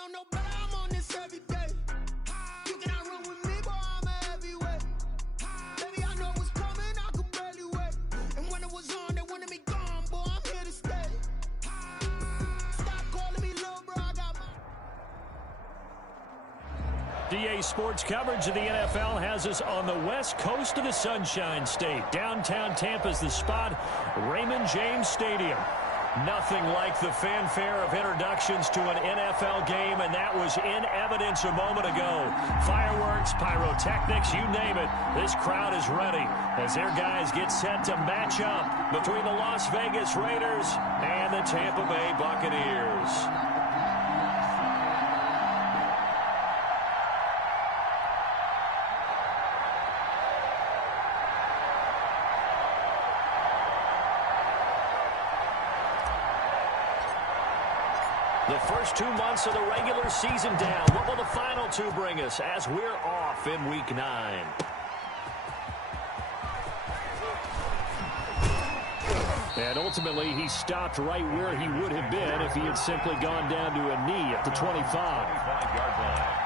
know no better, I'm on this every day. You cannot run with me, boy, I'm a heavyweight. Baby, I know what's coming, I could barely wait. And when it was on, they wanted me gone, boy, I'm here to stay. Stop calling me little bro, I got my... DA Sports coverage of the NFL has us on the west coast of the Sunshine State. Downtown Tampa's the spot, Raymond James Stadium. Nothing like the fanfare of introductions to an NFL game, and that was in evidence a moment ago. Fireworks, pyrotechnics, you name it. This crowd is ready as their guys get set to match up between the Las Vegas Raiders and the Tampa Bay Buccaneers. The first 2 months of the regular season down. What will the final two bring us as we're off in Week 9? And ultimately, he stopped right where he would have been if he had simply gone down to a knee at the 25-yard line.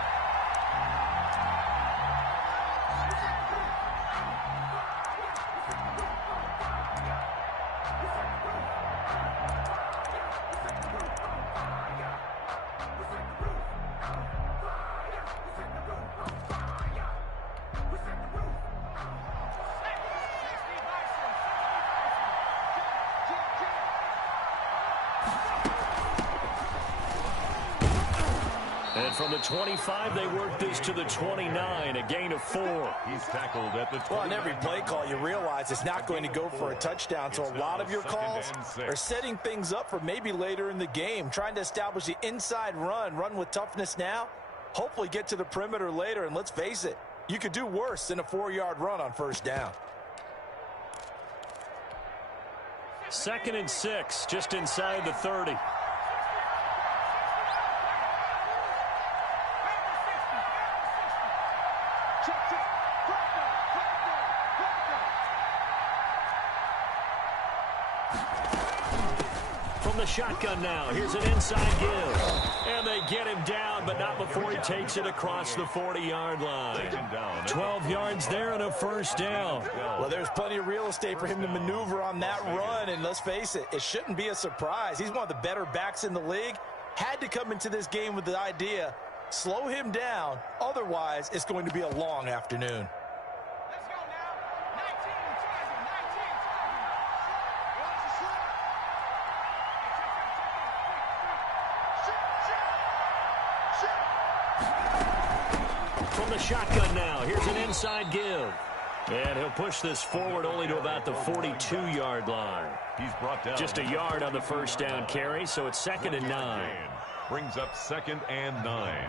And from the 25, they work this to the 29, a gain of 4. He's tackled at the 29. Well, on every play call, you realize it's not going to go for a touchdown, so a lot of your calls are setting things up for maybe later in the game, trying to establish the inside run with toughness now, hopefully get to the perimeter later, and let's face it, you could do worse than a 4-yard run on first down. 2nd and 6, just inside the 30. From the shotgun now, here's an inside give. And they get him down, but not before he takes it across the 40-yard line. 12 yards there and a first down. Well, there's plenty of real estate for him to maneuver on that run, and let's face it, it shouldn't be a surprise. He's one of the better backs in the league. Had to come into this game with the idea, slow him down, otherwise it's going to be a long afternoon. From the shotgun now, here's an inside give. And he'll push this forward only to about the 42-yard line. He's brought down. Just a yard on the first down carry, so it's 2nd and 9. Brings up 2nd and 9.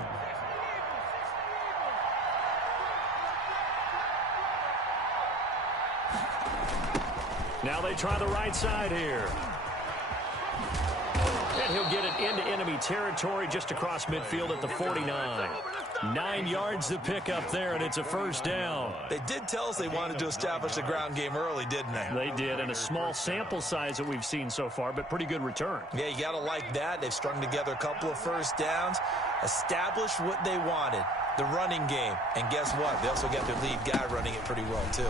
Now they try the right side here. And he'll get it into enemy territory just across midfield at the 49. 9 yards to pick up there, and it's a first down. They did tell us they wanted to establish the ground game early, didn't they? They did, and a small sample size that we've seen so far, but pretty good return. Yeah, you got to like that. They've strung together a couple of first downs, established what they wanted, the running game. And guess what? They also got their lead guy running it pretty well, too.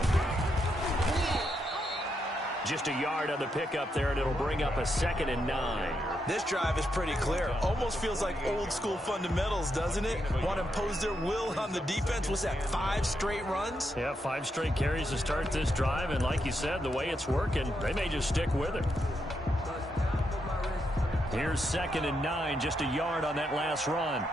Just a yard on the pickup there, and it'll bring up a 2nd and 9. This drive is pretty clear. Almost feels like old school fundamentals, doesn't it? Want to impose their will on the defense. What's that, 5 straight runs? Yeah, 5 straight carries to start this drive, and like you said, the way it's working, they may just stick with it. Here's 2nd and 9, just a yard on that last run.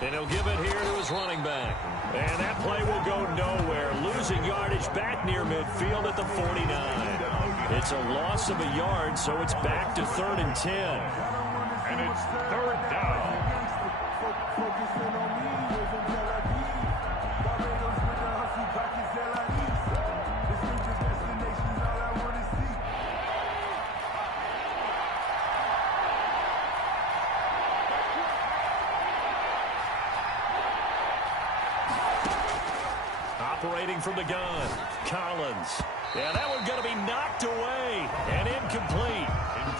And he'll give it here to his running back. And that play will go nowhere. Losing yardage back near midfield at the 49. It's a loss of a yard, so it's back to 3rd and 10. And it's 3rd down. Operating from the gun, Collins. Yeah, that one's going to be knocked away and incomplete.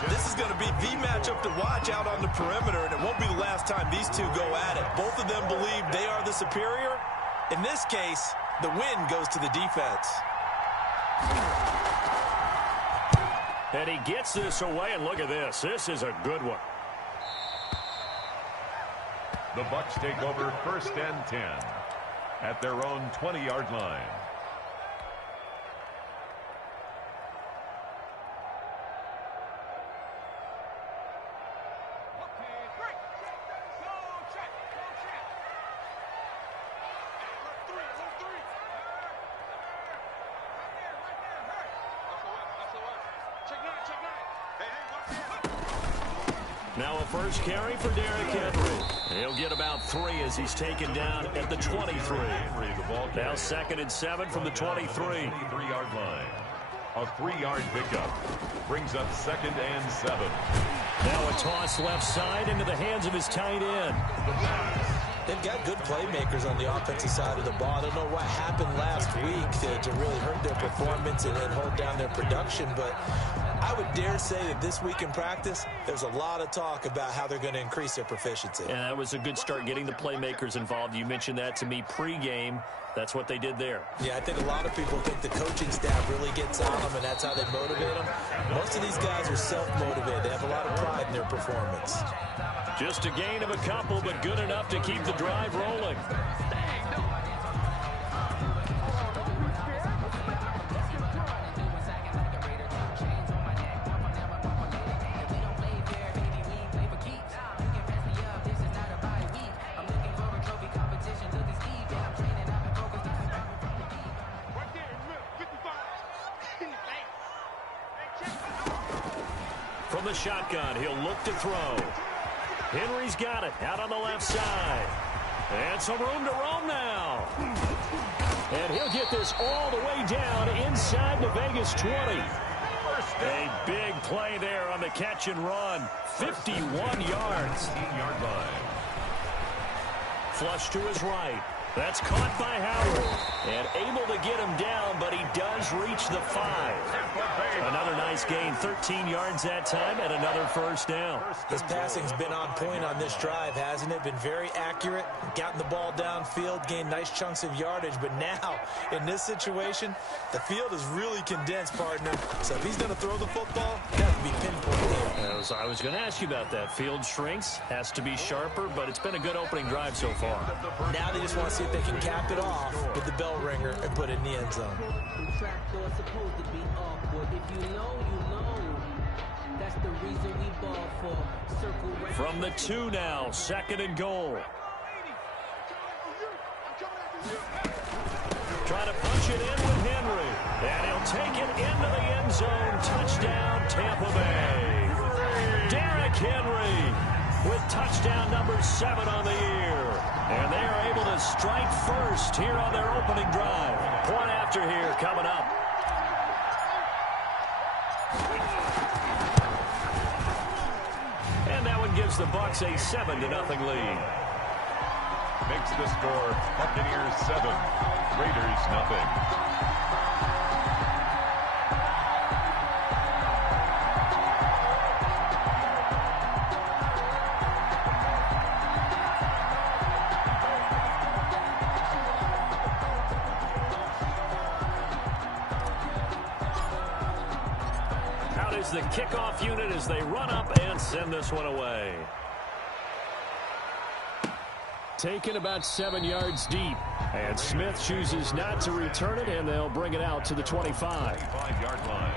This is going to be the matchup to watch out on the perimeter, and it won't be the last time these two go at it. Both of them believe they are the superior. In this case, the win goes to the defense. And he gets this away, and look at this. This is a good one. The Bucs take over 1st and 10 at their own 20-yard line. Now a first carry for Derrick Henry. He'll get about 3 as he's taken down at the 23. Now 2nd and 7 from the 23. 3-yard line. A 3-yard pickup brings up 2nd and 7. Now a toss left side into the hands of his tight end. They've got good playmakers on the offensive side of the ball. I don't know what happened last week to really hurt their performance and hold down their production, but I would dare say that this week in practice, there's a lot of talk about how they're going to increase their proficiency. And that was a good start getting the playmakers involved. You mentioned that to me pregame. That's what they did there. Yeah, I think a lot of people think the coaching staff really gets on them, and that's how they motivate them. Most of these guys are self-motivated. They have a lot of pride in their performance. Just a gain of a couple, but good enough to keep the drive rolling. From the shotgun, he'll look to throw. Henry's got it out on the left side. And some room to roam now. And he'll get this all the way down inside the Vegas 20. A big play there on the catch and run. 51 yards. 15-yard line. Flush to his right. That's caught by Howard. And able to get him down, but he does reach the 5. Another nice gain, 13 yards that time, and another first down. This passing's been on point on this drive, hasn't it? Been very accurate, gotten the ball downfield, gained nice chunks of yardage. But now, in this situation, the field is really condensed, partner. So if he's going to throw the football, that would be pinpoint there. I was going to ask you about that. Field shrinks, has to be sharper, but it's been a good opening drive so far. Now they just want to see if they can cap it off with the bell ringer and put it in the end zone. From the 2 now, 2nd and goal. Trying to punch it in with Henry. And he'll take it into the end zone. Touchdown, Tampa Bay. Derrick Henry with touchdown number 7 on the year. And they are able to strike first here on their opening drive. Point after here coming up. And that one gives the Bucs a 7-0 lead. Makes the score Buccaneers 7, Raiders 0. The kickoff unit as they run up and send this one away. Taken about 7 yards deep. And Smith chooses not to return it, and they'll bring it out to the 25. 25-yard line.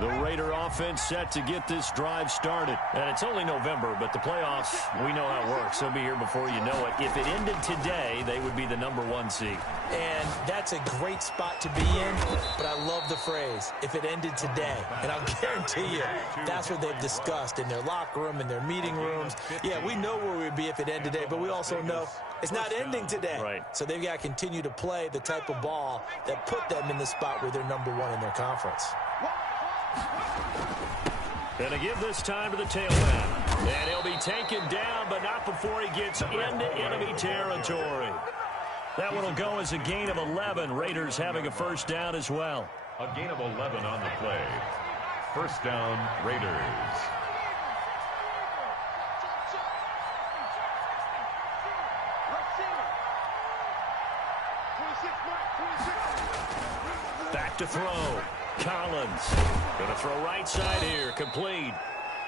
The Raider offense set to get this drive started. And it's only November, but the playoffs, we know how it works. They'll be here before you know it. If it ended today, they would be the number 1 seed. And that's a great spot to be in, but I love the phrase, if it ended today. And I'll guarantee you, that's what they've discussed in their locker room, in their meeting rooms. Yeah, we know where we'd be if it ended today, but we also know it's not ending today. Right. So they've got to continue to play the type of ball that put them in the spot where they're number 1 in their conference. Gonna give this time to the tailback. And he'll be taken down, but not before he gets into enemy territory. That one will go as a gain of 11. Raiders having a first down as well. A gain of 11 on the play. First down, Raiders. Back to throw. Collins. Going to throw right side here. Complete.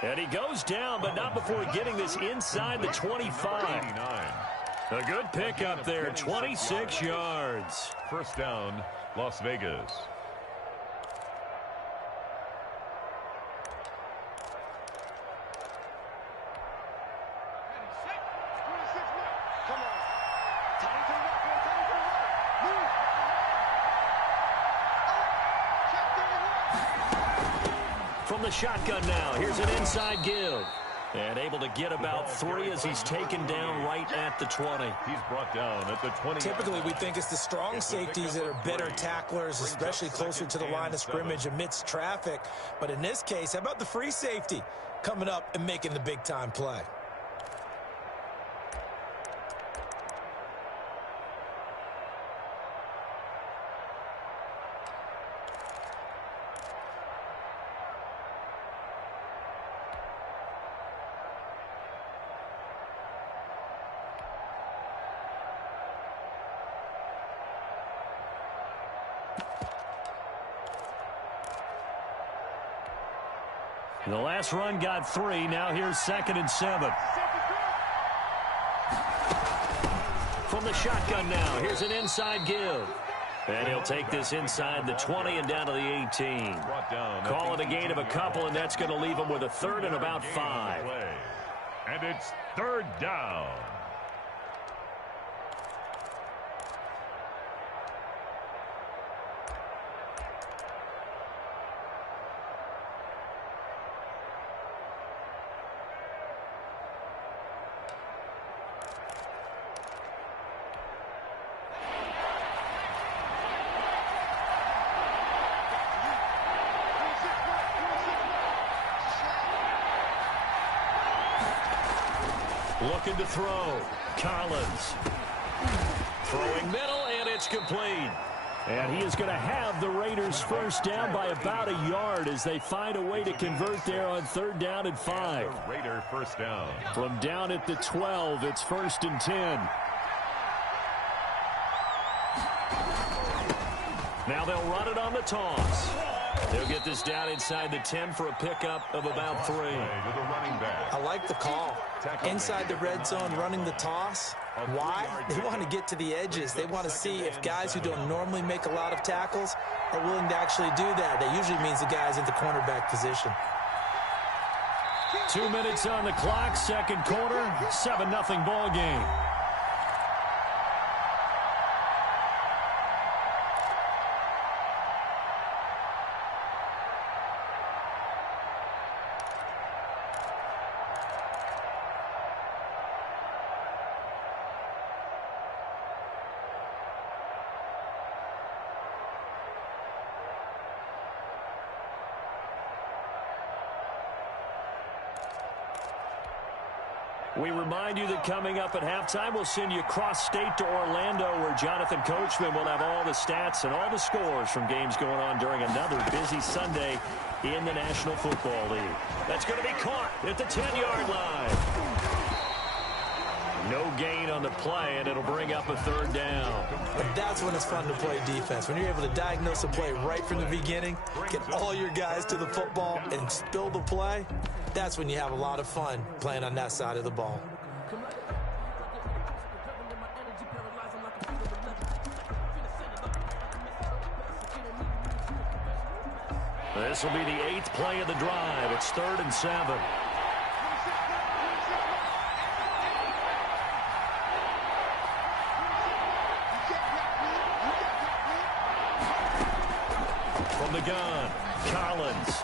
And he goes down, but not before getting this inside the 25. A good pickup there. 26 yards. First down, Las Vegas. From the shotgun now, here's an inside give. And able to get about 3 as he's taken down right at the 20. He's brought down at the 20. Typically, we think it's the strong safeties that are better tacklers, especially closer to the line of scrimmage amidst traffic. But in this case, how about the free safety coming up and making the big-time play? The last run got 3. Now here's 2nd and 7. From the shotgun now, here's an inside give. And he'll take this inside the 20 and down to the 18. Call it a gain of a couple, and that's going to leave him with a 3rd and about 5. And it's 3rd down. Looking to throw. Collins. Throwing middle, and it's complete. And he is going to have the Raiders first down by about a yard as they find a way to convert there on 3rd down and 5. Raider first down. From down at the 12, it's 1st and 10. Now they'll run it on the toss. They'll get this down inside the 10 for a pickup of about 3. I like the call. Inside the red zone, running the toss. Why? They want to get to the edges. They want to see if guys who don't normally make a lot of tackles are willing to actually do that. That usually means the guy's in the cornerback position. 2 minutes on the clock, 2nd quarter, 7-0 ball game. We remind you that coming up at halftime, we'll send you cross-state to Orlando, where Jonathan Coachman will have all the stats and all the scores from games going on during another busy Sunday in the National Football League. That's going to be caught at the 10-yard line. No gain on the play, and it'll bring up a 3rd down. But that's when it's fun to play defense. When you're able to diagnose a play right from the beginning, get all your guys to the football, and spill the play, that's when you have a lot of fun playing on that side of the ball. This will be the 8th play of the drive. It's 3rd and 7. From the gun, Collins.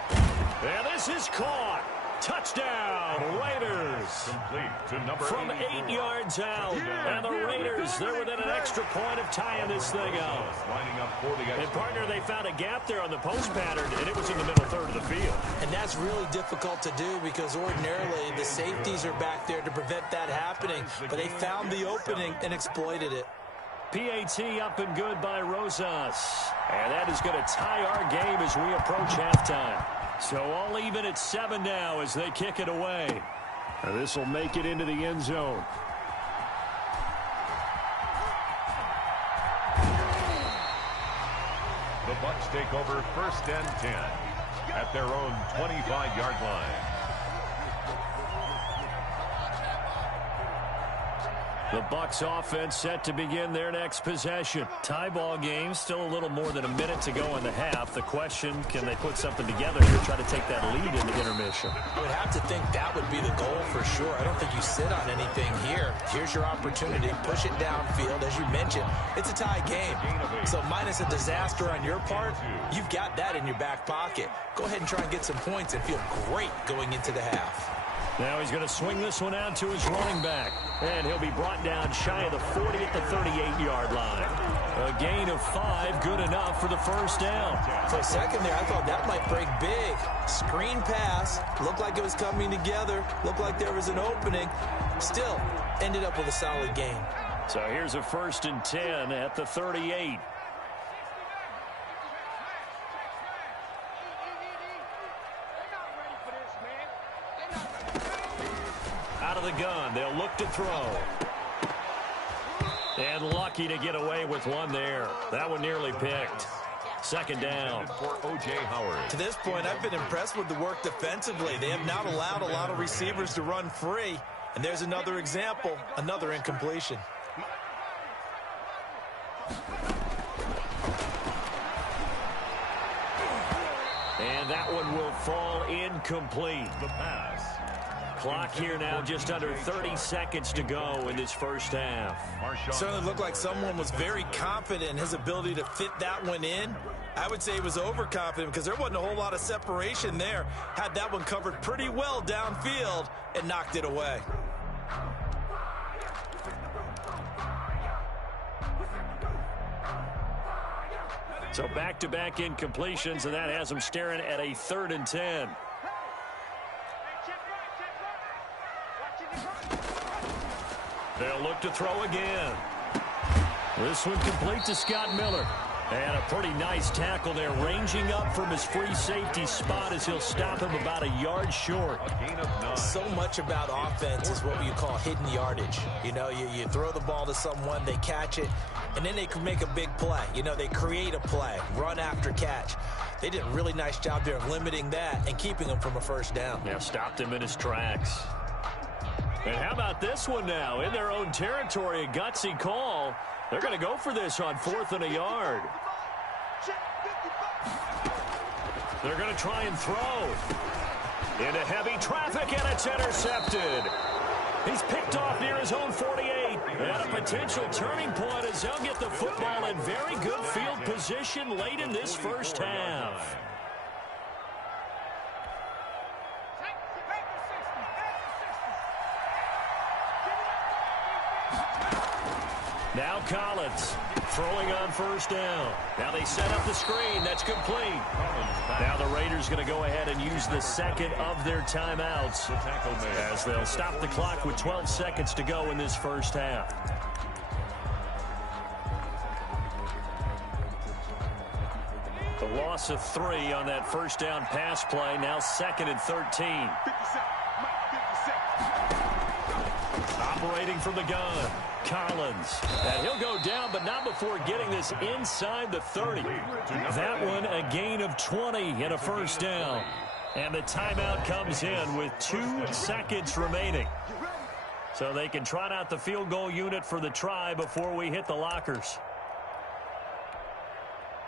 And this is caught. Touchdown, Raiders. Complete to number From 8 yards out. And the Raiders, they're within an extra point of tying this thing up. Lining up for the And, partner, they found a gap there on the post pattern, and it was in the middle 3rd of the field. And that's really difficult to do because ordinarily the safeties are back there to prevent that happening. But they found the opening and exploited it. PAT up and good by Rosas. And that is going to tie our game as we approach halftime. So all even at 7 now as they kick it away. And this will make it into the end zone. The Bucs take over 1st and 10 at their own 25-yard line. The Bucs offense set to begin their next possession. Tie ball game, still a little more than a minute to go in the half. The question, can they put something together here, try to take that lead into intermission? I would have to think that would be the goal for sure. I don't think you sit on anything here. Here's your opportunity. Push it downfield. As you mentioned, it's a tie game. So minus a disaster on your part, you've got that in your back pocket. Go ahead and try and get some points and feel great going into the half. Now he's going to swing this one out to his running back. And he'll be brought down shy of the 40 at the 38-yard line. A gain of 5, good enough for the first down. For a second there, I thought that might break big. Screen pass. Looked like it was coming together. Looked like there was an opening. Still, ended up with a solid gain. So here's a 1st and 10 at the 38. Out of the gun, they'll look to throw. And lucky to get away with one there. That one nearly picked. 2nd down. For O.J. Howard. To this point, I've been impressed with the work defensively. They have not allowed a lot of receivers to run free. And there's another example, another incompletion. And that one will fall incomplete. The pass. Clock here now, just under 30 seconds to go in this first half. Certainly looked like someone was very confident in his ability to fit that one in. I would say he was overconfident because there wasn't a whole lot of separation there. Had that one covered pretty well downfield and knocked it away. So back-to-back incompletions, and that has them staring at a 3rd and 10. They'll look to throw again. This one complete to Scott Miller. And a pretty nice tackle there, ranging up from his free safety spot as he'll stop him about a yard short. A gain of 9. So much about offense is what you call hidden yardage. You know, you throw the ball to someone, they catch it, and then they can make a big play. You know, they create a play, run after catch. They did a really nice job there of limiting that and keeping him from a first down. Yeah, stopped him in his tracks. And how about this one now? In their own territory, a gutsy call. They're going to go for this on 4th and a yard. They're going to try and throw. Into heavy traffic, and it's intercepted. He's picked off near his own 48. And a potential turning point as they'll get the football in very good field position late in this first half. Now Collins throwing on 1st down. Now they set up the screen. That's complete. Now the Raiders going to go ahead and use the 2nd of their timeouts as they'll stop the clock with 12 seconds to go in this first half. The loss of 3 on that 1st down pass play. Now 2nd and 13. Operating from the gun. Collins. And he'll go down, but not before getting this inside the 30. That one a gain of 20 and a 1st down. And the timeout comes in with 2 seconds remaining. So they can trot out the field goal unit for the try before we hit the lockers.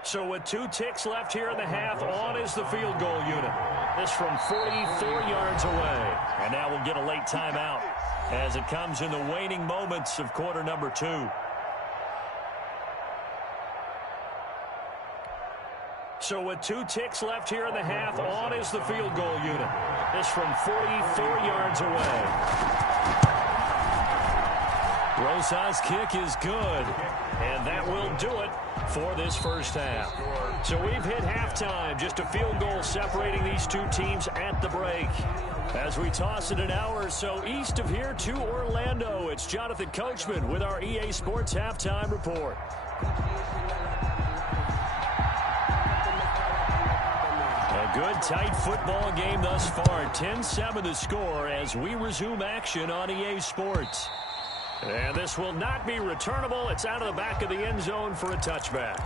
So with 2 ticks left here in the half, on is the field goal unit. This from 44 yards away. And now we'll get a late timeout as it comes in the waning moments of quarter number 2. So with 2 ticks left here in the half, on is the field goal unit. This from 44 yards away. Rosas' kick is good, and that will do it for this first half. So we've hit halftime, just a field goal separating these two teams at the break. As we toss it an hour or so east of here to Orlando, it's Jonathan Coachman with our EA Sports Halftime Report. A good, tight football game thus far. 10-7 the score as we resume action on EA Sports. And this will not be returnable. It's out of the back of the end zone for a touchback.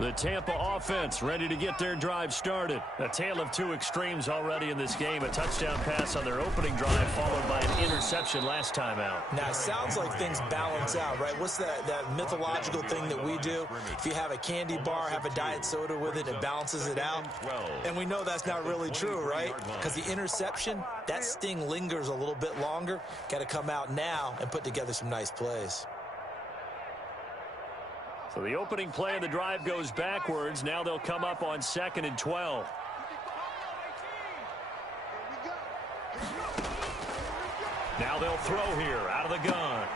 The Tampa offense ready to get their drive started. A tale of two extremes already in this game. A touchdown pass on their opening drive followed by an interception last time out. Now, it sounds like things balance out, right? What's that mythological thing that we do? If you have a candy bar, have a diet soda with it, it balances it out. And we know that's not really true, right? Because the interception, that sting lingers a little bit longer. Got to come out now and put together some nice plays. So the opening play of the drive goes backwards. Now they'll come up on 2nd and 12. Now they'll throw here out of the gun.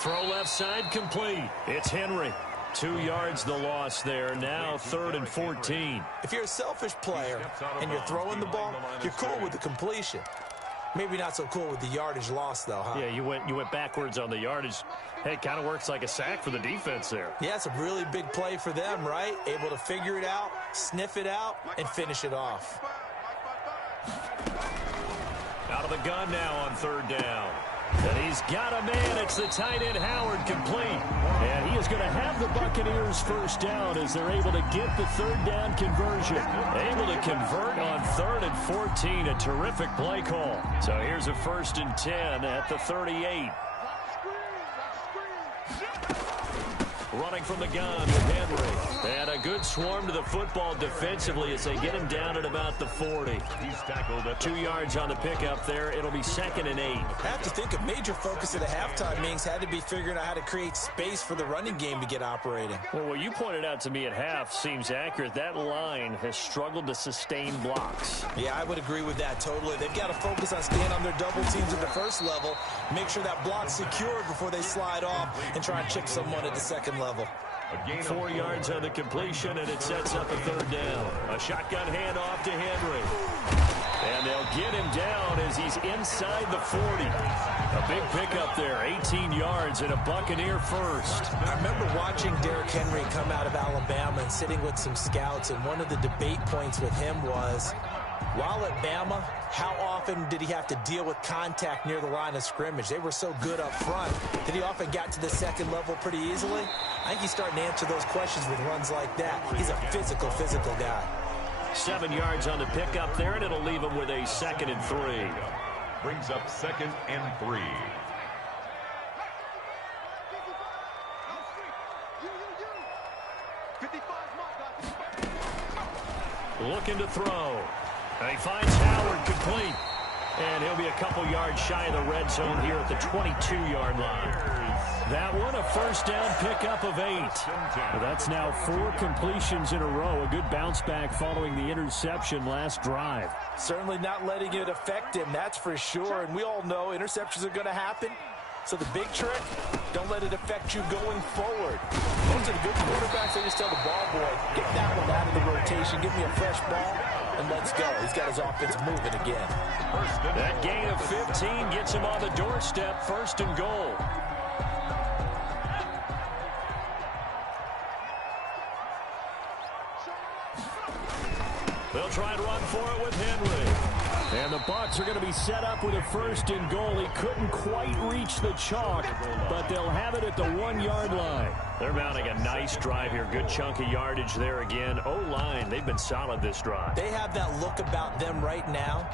Throw left side complete. It's Henry. 2 yards the loss there. Now 3rd and 14. If you're a selfish player and you're throwing the ball, you're cool with the completion. Maybe not so cool with the yardage loss, though, huh? Yeah, you went backwards on the yardage. Hey, it kind of works like a sack for the defense there. Yeah, it's a really big play for them, right? Able to figure it out, sniff it out, and finish it off. Out of the gun now on 3rd down. And he's got a man. It's the tight end, Howard, complete. And he is going to have the Buccaneers first down as they're able to get the 3rd down conversion. Able to convert on 3rd and 14. A terrific play call. So here's a 1st and 10 at the 38. Running from the gun with Henry. And a good swarm to the football defensively as they get him down at about the 40. He's tackled at 2 yards on the pickup there. It'll be 2nd and 8. I have to think a major focus of the halftime meetings had to be figuring out how to create space for the running game to get operating. Well, what you pointed out to me at half seems accurate. That line has struggled to sustain blocks. Yeah, I would agree with that totally. They've got to focus on staying on their double teams at the first level, make sure that block's secured before they slide off and try and chip someone at the second level. 4 yards on the completion, and it sets up a 3rd down. A shotgun handoff to Henry. And they'll get him down as he's inside the 40. A big pickup there, 18 yards and a Buccaneer first. I remember watching Derrick Henry come out of Alabama and sitting with some scouts, and one of the debate points with him was, while at Bama, how often did he have to deal with contact near the line of scrimmage? They were so good up front that he often got to the second level pretty easily. I think he's starting to answer those questions with runs like that. He's a physical guy. 7 yards on the pickup there, and it'll leave him with a 2nd and 3. brings up 2nd and 3. Looking to throw. And he finds Howard complete. And he'll be a couple yards shy of the red zone here at the 22-yard line. That one, a first down pickup of 8. Well, that's now 4 completions in a row. A good bounce back following the interception last drive. Certainly not letting it affect him, that's for sure. And we all know interceptions are going to happen. So the big trick, don't let it affect you going forward. Most of the good quarterbacks, they just tell the ball boy, get that one out of the rotation, give me a fresh ball, and let's go. He's got his offense moving again. That gain of 15 gets him on the doorstep, 1st and goal. They'll try and run for it with Henry. And the Bucs are going to be set up with a 1st and goal. He couldn't quite reach the chalk, but they'll have it at the 1-yard line. They're mounting a nice drive here. Good chunk of yardage there again. O-line, they've been solid this drive. They have that look about them right now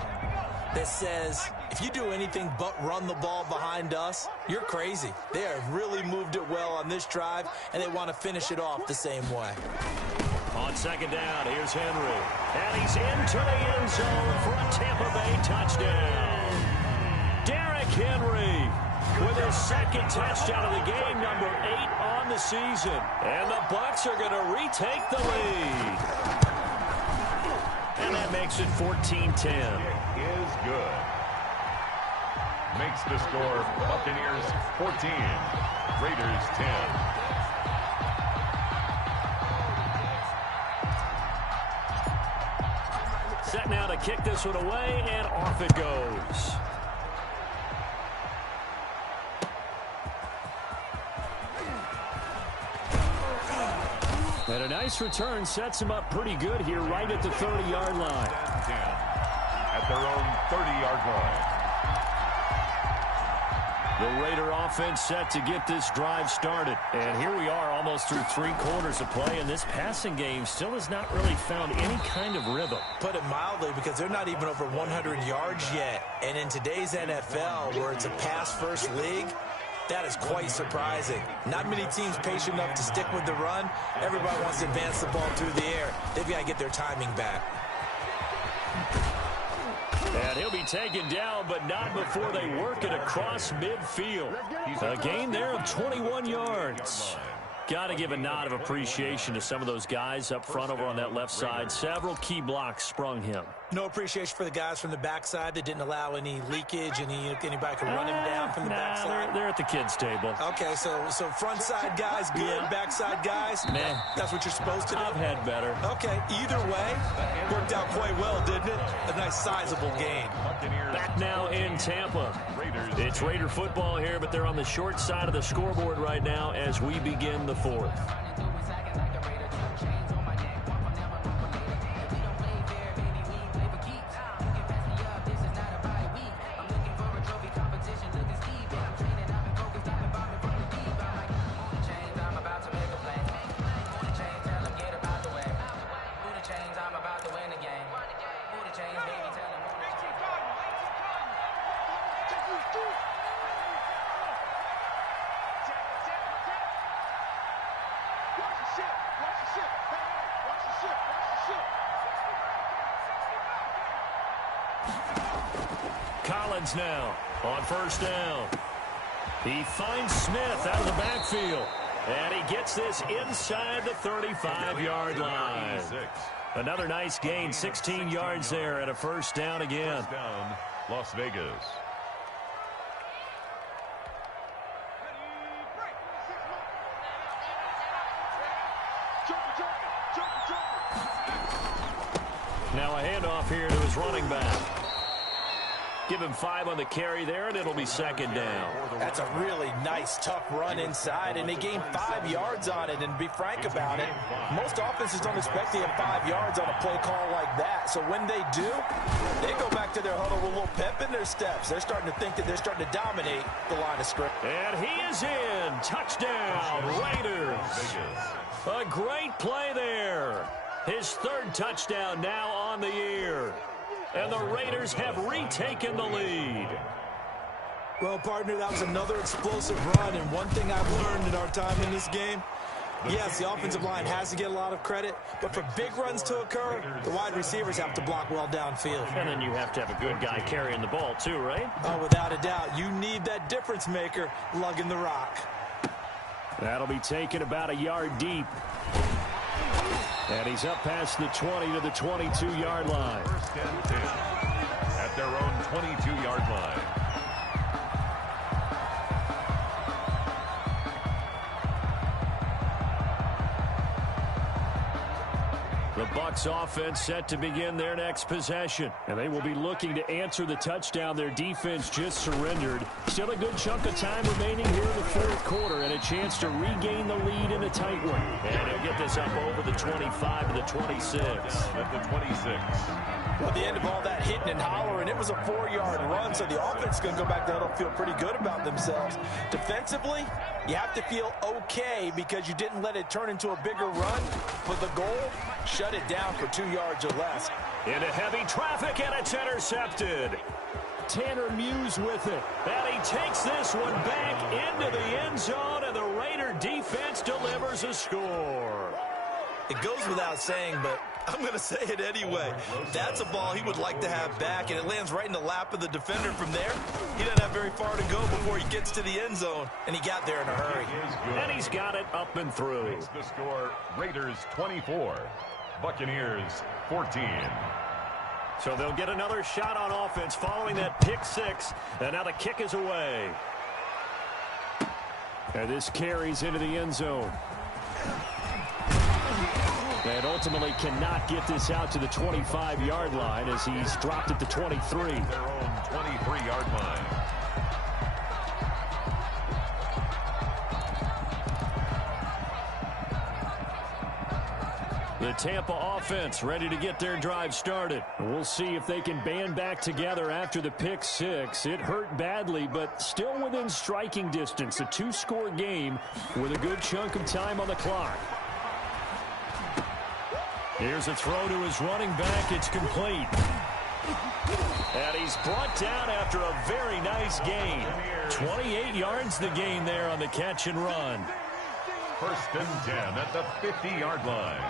that says, if you do anything but run the ball behind us, you're crazy. They have really moved it well on this drive, and they want to finish it off the same way. On 2nd down, here's Henry. And he's into the end zone for a Tampa Bay touchdown. Derrick Henry with his 2nd touchdown of the game, number 8 on on the season. And the Bucs are going to retake the lead. And that makes it 14-10. It is good. Makes the score Buccaneers 14, Raiders 10. Set now to kick this one away, and off it goes. And a nice return sets him up pretty good here right at the 30-yard line. 10 at their own 30-yard line. The Raider offense set to get this drive started. And here we are almost through 3 quarters of play, and this passing game still has not really found any kind of rhythm. Put it mildly, because they're not even over 100 yards yet. And in today's NFL, where it's a pass-first league, that is quite surprising. Not many teams patient enough to stick with the run. Everybody wants to advance the ball through the air. They've got to get their timing back. And he'll be taken down, but not before they work it across midfield. A gain there of 21 yards. Got to give a nod of appreciation to some of those guys up front over on that left side. Several key blocks sprung him. No appreciation for the guys from the backside that didn't allow any leakage, and anybody could run him down from the backside. They're at the kids' table. Okay, so front side guys good, backside guys, man, that's what you're supposed to do? I've had better. Okay, either way, worked out quite well, didn't it? A nice sizable gain. Back now in Tampa. It's Raider football here, but they're on the short side of the scoreboard right now as we begin the 4th. Collins now on first down. He finds Smith out of the backfield. And he gets this inside the 35-yard line. Another nice gain, 16 yards there and a first down again. First down, Las Vegas. Now a handoff here to his running back. Give him 5 on the carry there, and it'll be second down. That's a really nice, tough run inside, and they gained 5 yards on it. And to be frank about it, most offenses don't expect to have 5 yards on a play call like that. So when they do, they go back to their huddle with a little pep in their steps. They're starting to think that they're starting to dominate the line of scrimmage. And he is in. Touchdown, Raiders. A great play there. His 3rd touchdown now on the year. And the Raiders have retaken the lead. Well, partner, that was another explosive run. And one thing I've learned in our time in this game, yes, the offensive line has to get a lot of credit, but for big runs to occur, the wide receivers have to block well downfield. And then you have to have a good guy carrying the ball too, right? Oh, without a doubt. You need that difference maker lugging the rock. That'll be taken about a yard deep. And he's up past the 20 to the 22-yard line. First and 10 at their own 22-yard line. The Bucs offense set to begin their next possession. And they will be looking to answer the touchdown their defense just surrendered. Still a good chunk of time remaining here in the 4th quarter and a chance to regain the lead in a tight one. And he'll get this up over the 25 to the 26. At the 26. Well, at the end of all that hitting and hollering, it was a 4-yard run, so the offense is going to go back there and feel pretty good about themselves. Defensively, you have to feel okay because you didn't let it turn into a bigger run, but the goal, shut it down for 2 yards or less. Into heavy traffic, and it's intercepted. Tanner Muse with it. And he takes this one back into the end zone, and the Raider defense delivers a score. It goes without saying, but I'm going to say it anyway. That's a ball he would like to have back, and it lands right in the lap of the defender from there. He doesn't have very far to go before he gets to the end zone, and he got there in a hurry. And he's got it up and through. Makes the score Raiders 24, Buccaneers 14. So they'll get another shot on offense following that pick six, and now the kick is away. And this carries into the end zone. And ultimately cannot get this out to the 25-yard line as he's dropped at the 23. Their own 23-yard line. The Tampa offense ready to get their drive started. We'll see if they can band back together after the pick six. It hurt badly, but still within striking distance. A two-score game with a good chunk of time on the clock. Here's a throw to his running back. It's complete. And he's brought down after a very nice gain. 28 yards the gain there on the catch and run. First and 10 at the 50-yard line.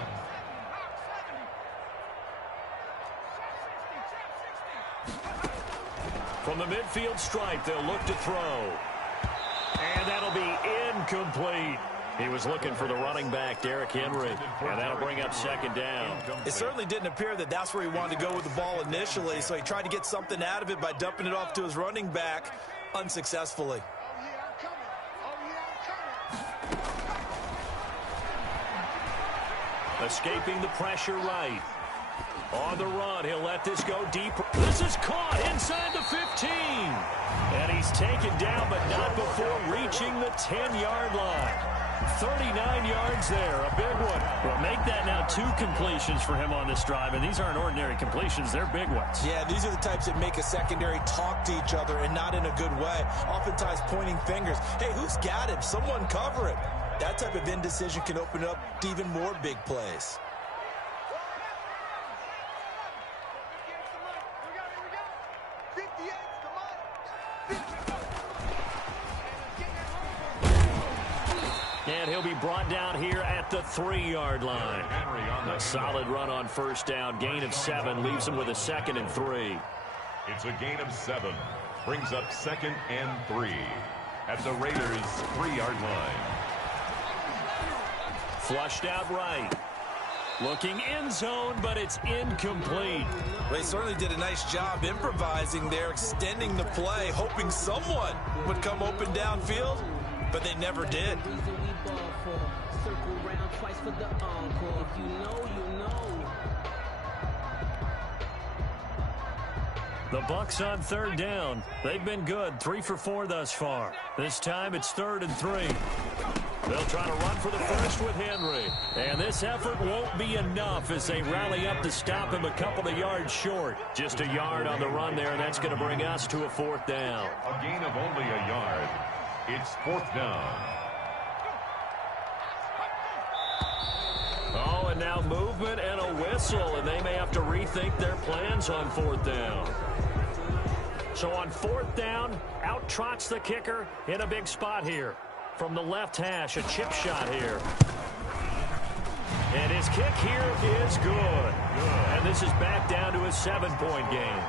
From the midfield stripe, they'll look to throw. And that'll be incomplete. He was looking for the running back, Derrick Henry, and that'll bring up second down. It certainly didn't appear that that's where he wanted to go with the ball initially, so he tried to get something out of it by dumping it off to his running back unsuccessfully. Escaping the pressure right. On the run, he'll let this go deeper. This is caught inside the 15. And he's taken down, but not before reaching the 10-yard line. 39 yards there, a big one. Well, make that now 2 completions for him on this drive, and these aren't ordinary completions. They're big ones. Yeah, these are the types that make a secondary talk to each other, and not in a good way. Oftentimes pointing fingers. Hey, who's got him? Someone cover him. That type of indecision can open up to even more big plays. And he'll be brought down here at the 3-yard line. A solid run on first down. Gain of 7 leaves him with a 2nd and 3. It's a gain of 7. Brings up 2nd and 3 at the Raiders' 3-yard line. Flushed out right. Looking end zone, but it's incomplete. They certainly did a nice job improvising there, extending the play, hoping someone would come open downfield, but they never did. The Bucs on 3rd down. They've been good, 3 for 4 thus far. This time it's 3rd and 3. They'll try to run for the first with Henry. And this effort won't be enough as they rally up to stop him a couple of yards short. Just a yard on the run there, and that's going to bring us to a 4th down. A gain of only a yard. It's 4th down. Oh, and now movement and a whistle, and they may have to rethink their plans on 4th down. So on 4th down, out trots the kicker in a big spot here. From the left hash, a chip shot here. And his kick here is good. And this is back down to a 7-point game.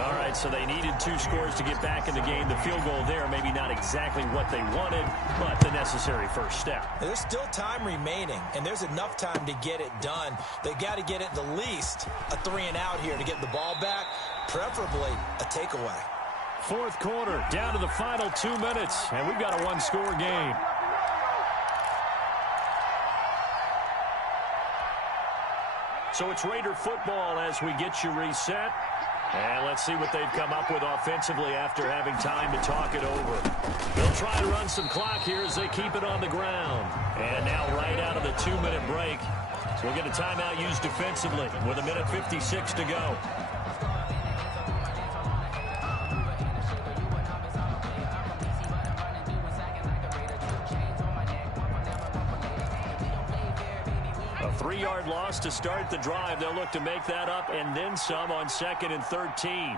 All right, so they needed 2 scores to get back in the game. The field goal there, maybe not exactly what they wanted, but the necessary first step. There's still time remaining, and there's enough time to get it done. They got to get at the least a 3-and-out here to get the ball back, preferably a takeaway. 4th quarter, down to the final 2 minutes, and we've got a 1-score game. So it's Raider football as we get you reset. And let's see what they've come up with offensively after having time to talk it over. They'll try and run some clock here as they keep it on the ground. And now right out of the 2-minute break, so we'll get a timeout used defensively with 1:56 to go. A 3-yard loss to start the drive. They'll look to make that up and then some on 2nd and 13.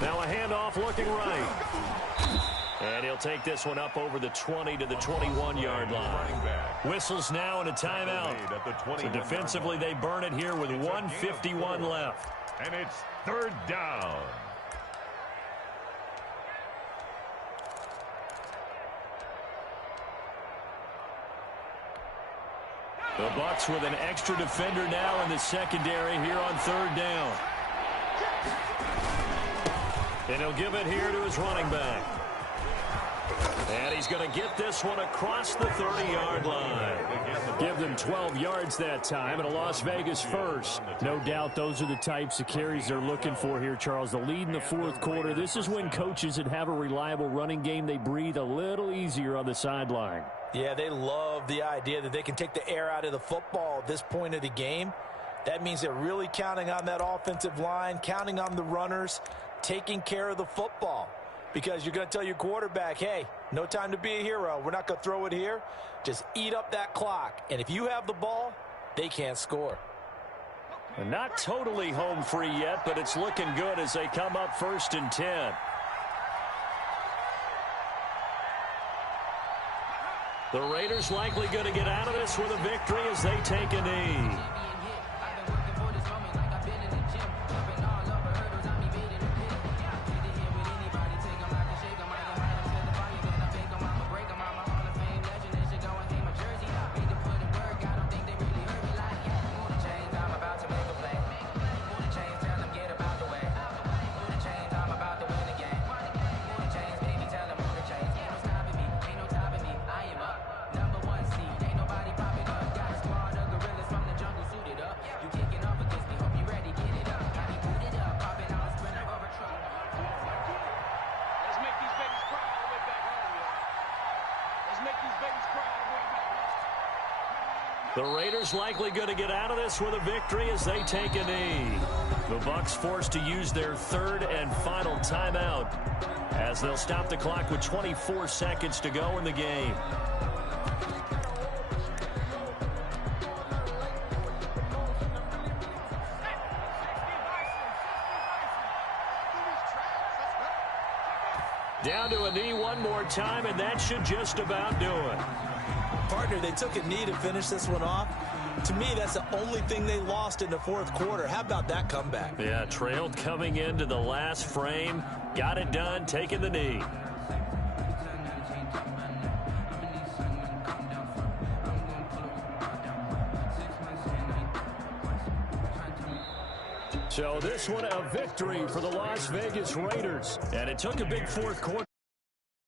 Now a handoff looking right. And he'll take this one up over the 20 to the 21-yard line. Whistles now and a timeout. So defensively, they burn it here with 1:51 left. And it's third down. The Bucs with an extra defender now in the secondary here on third down. And he'll give it here to his running back. And he's going to get this one across the 30-yard line. Give them 12 yards that time and a Las Vegas first. No doubt those are the types of carries they're looking for here, Charles. The lead in the fourth quarter. This is when coaches that have a reliable running game, they breathe a little easier on the sideline. Yeah, they love the idea that they can take the air out of the football at this point of the game. That means they're really counting on that offensive line, counting on the runners, taking care of the football. Because you're going to tell your quarterback, hey, no time to be a hero. We're not going to throw it here. Just eat up that clock. And if you have the ball, they can't score. Not totally home free yet, but it's looking good as they come up 1st and 10. The Raiders likely going to get out of this with a victory as they take a knee. The Raiders likely going to get out of this with a victory as they take a knee. The Bucs forced to use their third and final timeout as they'll stop the clock with 24 seconds to go in the game. Down to a knee one more time, and that should just about do it. Partner, they took a knee to finish this one off. To me, that's the only thing they lost in the fourth quarter. How about that comeback? Yeah, trailed coming into the last frame. Got it done, taking the knee. So this one a victory for the Las Vegas Raiders. And it took a big fourth quarter.